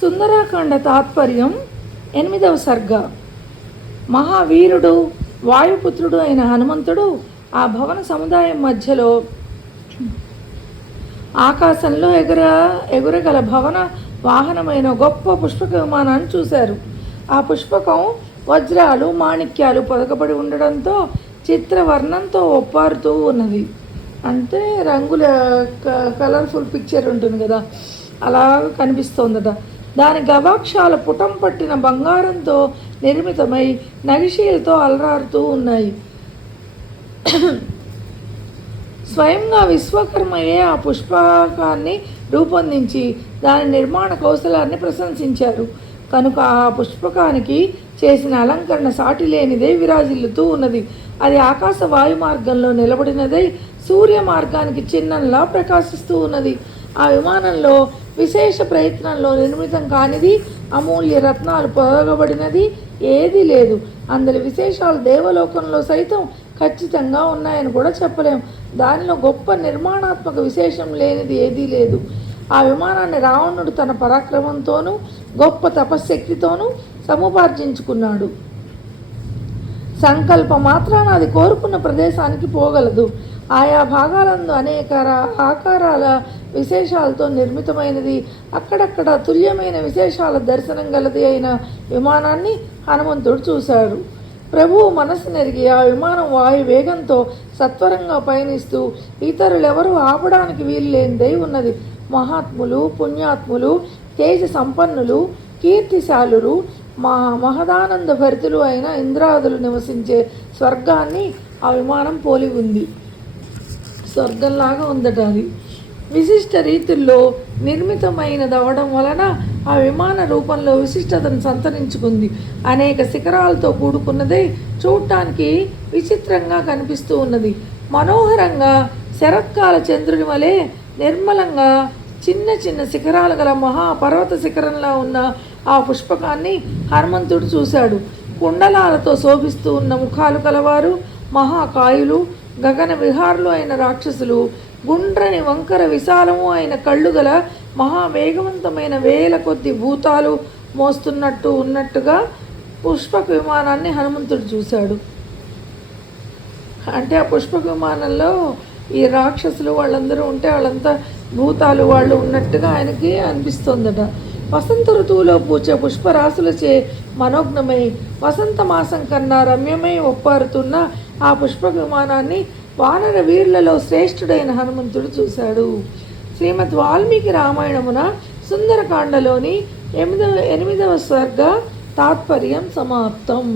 సుందరాకాండ తాత్పర్యం 8వ సర్గ. మహావీరుడు వాయుపుత్రుడు అయిన హనుమంతుడు ఆ భవన సముదాయం మధ్యలో ఆకాశంలో ఎగురగల భవన వాహనమైన గొప్ప పుష్పక విమానాన్ని చూశారు. ఆ పుష్పకం వజ్రాలు మాణిక్యాలు పొదగబడి ఉండడంతో చిత్రవర్ణంతో ఒప్పారుతూ ఉన్నది. అంటే రంగుల కలర్ఫుల్ పిక్చర్ ఉంటుంది కదా, అలా కనిపిస్తోందట. దాని గవాక్షాల పుటం పట్టిన బంగారంతో నిర్మితమై నగిషీలతో అలరారుతూ ఉన్నాయి. స్వయంగా విశ్వకర్మయే ఆ పుష్పకాన్ని రూపొందించి దాని నిర్మాణ కౌశలాన్ని ప్రశంసించారు కనుక ఆ పుష్పకానికి చేసిన అలంకరణ సాటి లేనిదే విరాజిల్లుతూ ఉన్నది. అది ఆకాశ వాయు మార్గంలో నిలబడినదై సూర్య మార్గానికి చిహ్నంలా ప్రకాశిస్తూ ఉన్నది. ఆ విమానంలో విశేష ప్రయత్నంలో నిర్మితం కానిది, అమూల్య రత్నాలు పొదగబడినది ఏదీ లేదు. అందులో విశేషాలు దేవలోకంలో సైతం ఖచ్చితంగా ఉన్నాయని కూడా చెప్పలేం. దానిలో గొప్ప నిర్మాణాత్మక విశేషం లేనిది ఏదీ లేదు. ఆ విమానాన్ని రావణుడు తన పరాక్రమంతోనూ గొప్ప తపశ్శక్తితోనూ సముపార్జించుకున్నాడు. సంకల్ప మాత్రాన అది కోరుకున్న ప్రదేశానికి పోగలదు. ఆయా భాగాలందు అనేక ఆకారాల విశేషాలతో నిర్మితమైనది, అక్కడక్కడ తుల్యమైన విశేషాల దర్శనం గలది అయిన విమానాన్ని హనుమంతుడు చూశాడు. ప్రభువు మనసు నెరిగి ఆ విమానం వాయు వేగంతో సత్వరంగా పయనిస్తూ ఇతరులెవరూ ఆపడానికి వీల్లేనిదై ఉన్నది. మహాత్ములు, పుణ్యాత్ములు, తేజ సంపన్నులు, కీర్తిశాలురు, మహదానంద భరితులు అయిన ఇంద్రాదులు నివసించే స్వర్గాన్ని ఆ విమానం పోలి ఉంది. స్వర్గంలాగా ఉందట అది. విశిష్ట రీతుల్లో నిర్మితమైనదవడం వలన ఆ విమాన రూపంలో విశిష్టతను సంతరించుకుంది. అనేక శిఖరాలతో కూడుకున్నదై చూడటానికి విచిత్రంగా కనిపిస్తూ ఉన్నది. మనోహరంగా శరత్కాల చంద్రుని వలె నిర్మలంగా చిన్న చిన్న శిఖరాలు గల మహాపర్వత శిఖరంలా ఉన్న ఆ పుష్పకాన్ని హనుమంతుడు చూశాడు. కుండలాలతో శోభిస్తూ ఉన్న ముఖాలు కలవారు, మహాకాయులు, గగన విహారులు అయిన రాక్షసులు, గుండ్రని వంకర విశాలము అయిన కళ్ళు గల మహావేగవంతమైన వేల కొద్ది భూతాలు మోస్తున్నట్టు ఉన్నట్టుగా పుష్పక విమానాన్ని హనుమంతుడు చూశాడు. అంటే ఆ పుష్పక విమానంలో ఈ రాక్షసులు వాళ్ళందరూ ఉంటే వాళ్ళంతా భూతాలు వాళ్ళు ఉన్నట్టుగా ఆయనకి అనిపిస్తోందట. వసంత ఋతువులో పూచే పుష్పరాశులచే మనోజ్ఞమై వసంత మాసం కన్నా రమ్యమై ఒప్పారుతున్న ఆ పుష్పక విమానాన్ని వానర వీరులలో శ్రేష్ఠుడైన హనుమంతుడు చూశాడు. శ్రీమద్ వాల్మీకి రామాయణమున సుందరకాండలోని 8వ సర్గ తాత్పర్యం సమాప్తం.